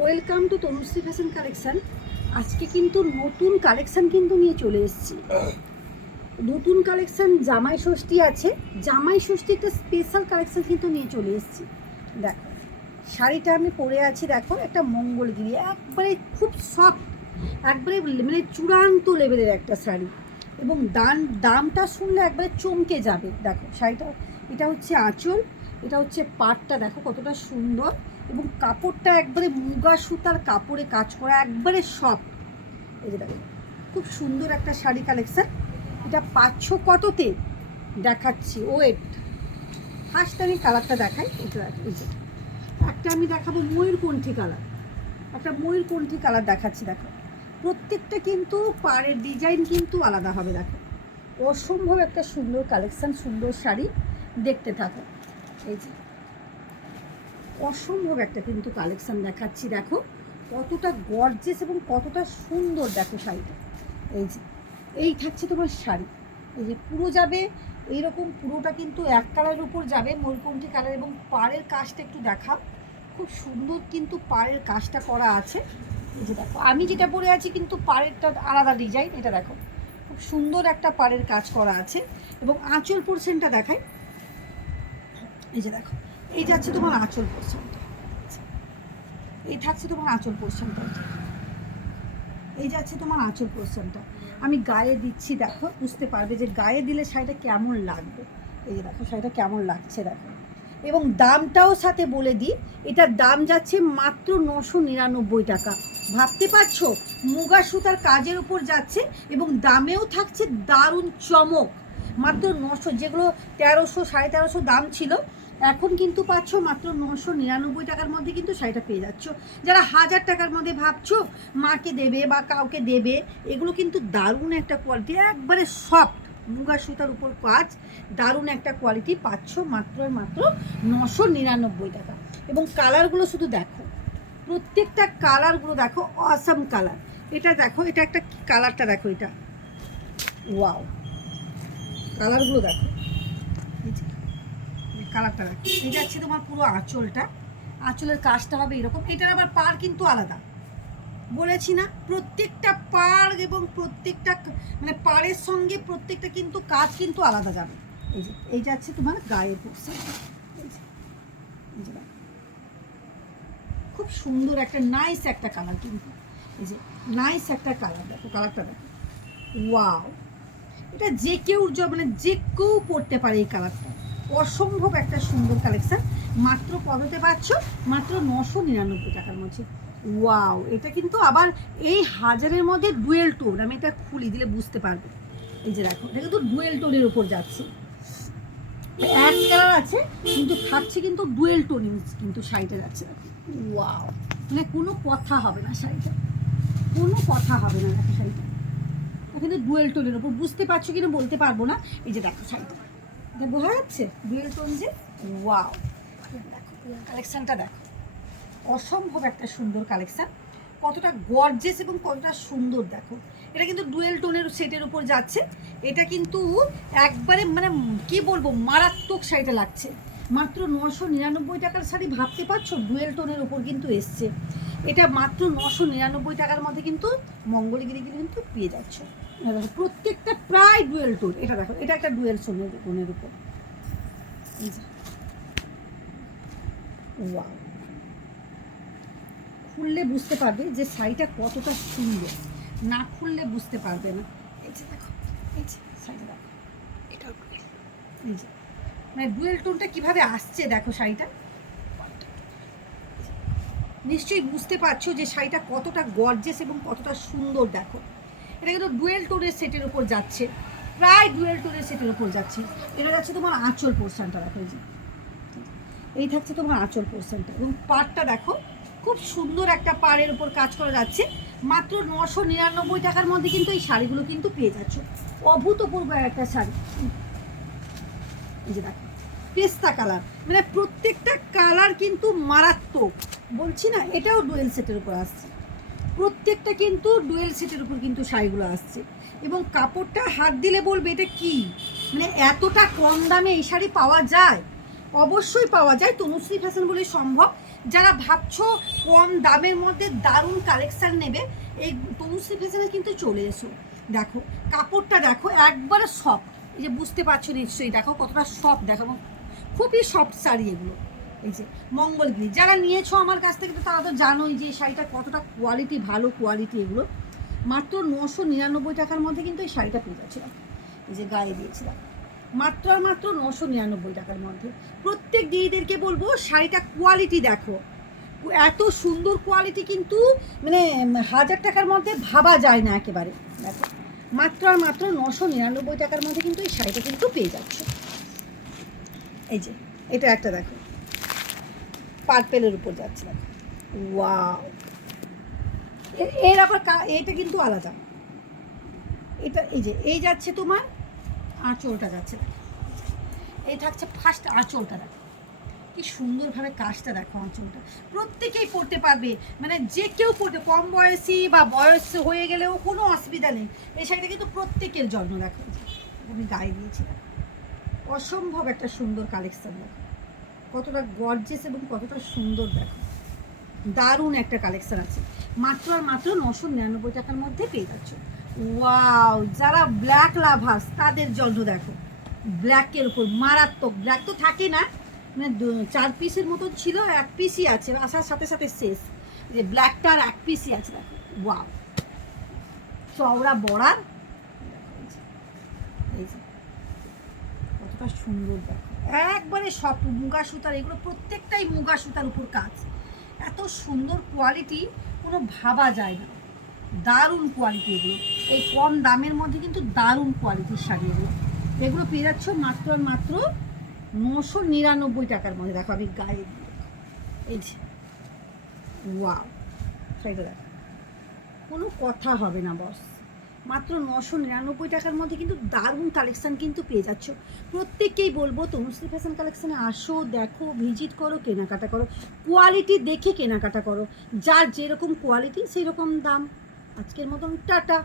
Welcome to Tanushree fashion collection. আজকে কিন্তু নতুন কালেকশান কিন্তু নিয়ে চলে এসেছি। নতুন কালেকশান জামাই ষষ্ঠী আছে, জামাই ষষ্ঠী একটা স্পেশাল কালেকশান কিন্তু নিয়ে চলে এসেছি। দেখো শাড়িটা আমি পরে আছি, দেখো একটা মঙ্গলগিরি, একবারে খুব সফট, একবারে মানে চূড়ান্ত লেভেলের একটা শাড়ি, এবং দামটা শুনলে একবারে চমকে যাবে। দেখো শাড়িটা, এটা হচ্ছে আঁচল, এটা হচ্ছে পাটটা, দেখো কতটা সুন্দর, এবং কাপড়টা একবারে মুগা সুতার কাপড়ে কাজ করা, একবারে সফট। এই যে দেখো খুব সুন্দর একটা শাড়ি কালেকশান। এটা পাচ্ছ কততে দেখাচ্ছি, ওয়েট ফার্স্ট আমি কালারটা দেখাই। এটা এই যে একটা আমি দেখাবো ময়ূরকণ্ঠী কালার, একটা ময়ূরকণ্ঠী কালার দেখাচ্ছি। দেখো প্রত্যেকটা কিন্তু পাড়ের ডিজাইন কিন্তু আলাদা হবে। দেখো অসম্ভব একটা সুন্দর কালেকশান, সুন্দর শাড়ি, দেখতে থাকো। এই যে অসম্ভব একটা কিন্তু কালেকশান দেখাচ্ছি, দেখো কতটা গর্জিয়াস এবং কতটা সুন্দর। দেখো শাড়িটা, এই যে এই থাকছে তোমার শাড়ি, এই যে পুরো যাবে এইরকম, পুরোটা কিন্তু এক কালারের উপর যাবে ময়ূরকণ্ঠী কালার, এবং পাড়ের কাজটা একটু দেখা, খুব সুন্দর কিন্তু পাড়ের কাজটা করা আছে। এই যে দেখো আমি যেটা পরে আছি কিন্তু পাড়েরটা আলাদা ডিজাইন, এটা দেখো খুব সুন্দর একটা পাড়ের কাজ করা আছে। এবং আঁচল পোর্শনটা দেখাই, এই যে দেখো এই যাচ্ছে তোমার আঁচল পোর্শনটা, এই থাকছে তোমার আঁচল পোর্শনটা, এই যাচ্ছে তোমার আঁচল পোর্শনটা। আমি গায়ে দিচ্ছি, দেখো বুঝতে পারবে যে গায়ে দিলে শাড়িটা কেমন লাগবে। এই যে দেখো শাড়িটা কেমন লাগছে দেখো, এবং দামটাও সাথে বলে দিই, এটার দাম যাচ্ছে মাত্র 999 টাকা। ভাবতে পারছো, মুগা সুতার কাজের উপর যাচ্ছে, এবং দামেও থাকছে দারুণ চমক। মাত্র 900, যেগুলো 1300 1350 দাম ছিল, এখন কিন্তু পাচ্ছ মাত্র 999 টাকার মধ্যে কিন্তু শাড়িটা পেয়ে যাচ্ছ। যারা 1000 টাকার মধ্যে ভাবছো মাকে দেবে বা কাউকে দেবে, এগুলো কিন্তু দারুণ একটা কোয়ালিটি, একবারে সফট মুগা সুতার উপর কাজ, দারুণ একটা কোয়ালিটি পাচ্ছ মাত্র 999 টাকা। এবং কালারগুলো শুধু দেখো, প্রত্যেকটা কালারগুলো দেখো অসাম কালার। এটা দেখো, এটা একটা কালারটা দেখো, এটা ওয়াও, কালারগুলো দেখো, কালারটা দেখো। এই যাচ্ছে তোমার পুরো আঁচলটা, আঁচলের কাজটা হবে এরকম। এটার আবার পাড় কিন্তু আলাদা, বলেছি না, প্রত্যেকটা পাড় এবং প্রত্যেকটা মানে পাড়ের সঙ্গে প্রত্যেকটা কিন্তু কাজ কিন্তু আলাদা যাবে। এই যে এই যাচ্ছে তোমার গায়ে পড়ছে, খুব সুন্দর একটা নাইস একটা কালার কিন্তু, এই যে নাইস একটা কালার, দেখো কালারটা দেখো, ওয়াও। এটা যে কেউ মানে যে কেউ পরতে পারে এই কালারটা, অসম্ভব একটা সুন্দর কালেকশান। মাত্র কততে পাচ্ছ, মাত্র 999 টাকার মধ্যে। ওয়াও, এটা কিন্তু আবার এই 1000-এর মধ্যে ডুয়েল টোন, আমি এটা খুলি দিলে বুঝতে পারবে। এই যে দেখো এটা কিন্তু ডুয়েল টোনের উপর যাচ্ছে, এক কালার আছে কিন্তু থাকছে কিন্তু ডুয়েল টোন কিন্তু শাড়িটা যাচ্ছে। ওয়াও, মানে কোনো কথা হবে না শাড়িটা, কোনো কথা হবে না। দেখো শাড়িটা কিন্তু ডুয়েল টোনের উপর, বুঝতে পারছো কিনা বলতে পারবো না। এই যে দেখো শাড়িটা, এটা বোঝা যাচ্ছে ডুয়েল টোন যে। ওয়াও, দেখো কালেকশানটা দেখো, অসম্ভব একটা সুন্দর কালেকশান, কতটা গর্জিয়াস এবং কতটা সুন্দর। দেখো এটা কিন্তু ডুয়েল টোনের সেটের উপর যাচ্ছে, এটা কিন্তু একবারে মানে কি বলবো মারাত্মক শাড়িটা লাগছে। মাত্র 999 টাকার শাড়ি, ভাবতে পারছো ডুয়েল টোনের উপর কিন্তু এসছে। এটা মাত্র 999 টাকার মধ্যে কিন্তু মঙ্গলগিরি কিন্তু পেয়ে যাচ্ছ। দেখো প্রত্যেকটা প্রায় ডুয়েল টোন। এটা দেখো, এটা একটা ডুয়েল টোনের উপর, এই যে ওয়াও, খুললে বুঝতে পারবে যে শাড়িটা কতটা সুন্দর, না খুললে বুঝতে পারবে না। এই যে দেখো, এই যে শাড়িটা দেখো, এটাও ডুয়েল, এই যে মানে ডুয়েল টোনটা কীভাবে আসছে দেখো শাড়িটা, নিশ্চয়ই বুঝতে পারছো যে শাড়িটা কতটা গর্জিয়াস এবং কতটা সুন্দর। দেখো এটা কিন্তু ডুয়েল টোনের সেটের উপর যাচ্ছে, প্রায় ডুয়েল টোনের সেটের উপর যাচ্ছে। এটা যাচ্ছে তোমার আঁচল পোর্শনটা, দেখো এই যে এই থাকছে তোমার আঁচল পোর্শনটা, এবং পাড়টা দেখো খুব সুন্দর একটা পাড়ের উপর কাজ করা যাচ্ছে। মাত্র 999 টাকার মধ্যে কিন্তু এই শাড়িগুলো কিন্তু পেয়ে যাচ্ছ, অভূতপূর্ব একটা শাড়ি। এই যে দেখো পেস্তা কালার, মানে প্রত্যেকটা কালার কিন্তু মারাত্মক, বলছি না, এটাও ডুয়েল সেটের উপর আসছে, প্রত্যেকটা কিন্তু ডুয়েল সেটের উপর কিন্তু শাড়িগুলো আসছে। এবং কাপড়টা হাত দিলে বলবে এটা কি, মানে এতটা কম দামে এই শাড়ি পাওয়া যায়, অবশ্যই পাওয়া যায়, তনুশ্রী ফ্যাশন বলে সম্ভব। যারা ভাবছো কম দামের মধ্যে দারুণ কালেকশান নেবে, এই তনুশ্রী ফ্যাশনে কিন্তু চলে এসো। দেখো কাপড়টা দেখো একবারে সফট, এই যে বুঝতে পারছো নিশ্চয়ই, দেখো কতটা সফট, দেখো খুবই সফট শাড়ি এগুলো। এই যে মঙ্গলগিরি যারা নিয়েছো আমার কাছ থেকে তো তারা তো জানোই যে এই শাড়িটা কতটা কোয়ালিটি, ভালো কোয়ালিটি এগুলো। মাত্র 999 টাকার মধ্যে কিন্তু এই শাড়িটা পেয়ে যাচ্ছিলাম, এই যে গায়ে দিয়েছিলাম মাত্র আর মাত্র 999 টাকার মধ্যে। প্রত্যেক দিদিদেরকে বলবো শাড়িটা কোয়ালিটি দেখো, এত সুন্দর কোয়ালিটি কিন্তু মানে 1000 টাকার মধ্যে ভাবা যায় না একেবারে। দেখো মাত্র আর মাত্র 999 টাকার মধ্যে কিন্তু এই শাড়িটা কিন্তু পেয়ে যাচ্ছে। এই যে এটা একটা দেখো পার্পেলের উপর যাচ্ছে, দেখো ওয়াও, এর আবার এটা কিন্তু আলাদা, এটা এই যে এই যাচ্ছে তোমার আঁচলটা যাচ্ছে, এই থাকছে ফার্স্ট আঁচলটা, দেখো কি সুন্দরভাবে কাজটা, দেখো আঁচলটা প্রত্যেকেই পরতে পারবে, মানে যে কেউ পরতে, কম বয়সী বা বয়স হয়ে গেলেও কোনো অসুবিধা নেই। এই শাড়িটা কিন্তু প্রত্যেকের জন্য, দেখো আমি গায়ে দিয়েছিলাম, অসম্ভব একটা সুন্দর কালেকশান, দেখো কতটা গর্জিয়াস এবং কতটা সুন্দর, দেখো দারুণ একটা কালেকশান আছে। মাত্র আর মাত্র 999 টাকার মধ্যে পেয়ে যাচ্ছ। ওয়াও, যারা ব্ল্যাক লাভার্স তাদের জন্য দেখো, ব্ল্যাকের উপর মারাত্মক, ব্ল্যাক তো থাকে না, মানে 4 পিসের মতো ছিল, 1 পিসই আছে, আসার সাথে সাথে শেষ, যে ব্ল্যাকটা আর 1 পিসই আছে, দেখো ওয়াও, চওড়া বড়ার, এই যে কতটা সুন্দর, দেখো একবারে সব মুগা সুতার, এগুলো প্রত্যেকটাই মুগা সুতার উপর কাজ, এত সুন্দর কোয়ালিটি কোনো ভাবা যায় না, দারুণ কোয়ালিটি এগুলো। এই কম দামের মধ্যে কিন্তু দারুণ কোয়ালিটির শাড়ি এগুলো, এগুলো পেয়ে যাচ্ছ মাত্র আর মাত্র 999 টাকার মধ্যে। দেখো আমি গায়ে এই যে ওয়াও, শাড়িটা দেখো কোনো কথা হবে না বস, মাত্র 999 টাকার মধ্যে কিন্তু দারুণ কালেকশান কিন্তু পেয়ে যাচ্ছ। প্রত্যেককেই বলবো তনুশ্রী ফ্যাশন কালেকশানে আসো, দেখো, ভিজিট করো, কেনাকাটা করো, কোয়ালিটি দেখে কেনাকাটা করো, যার যেরকম কোয়ালিটি সেই রকম দাম। আজকের মতন টাটা।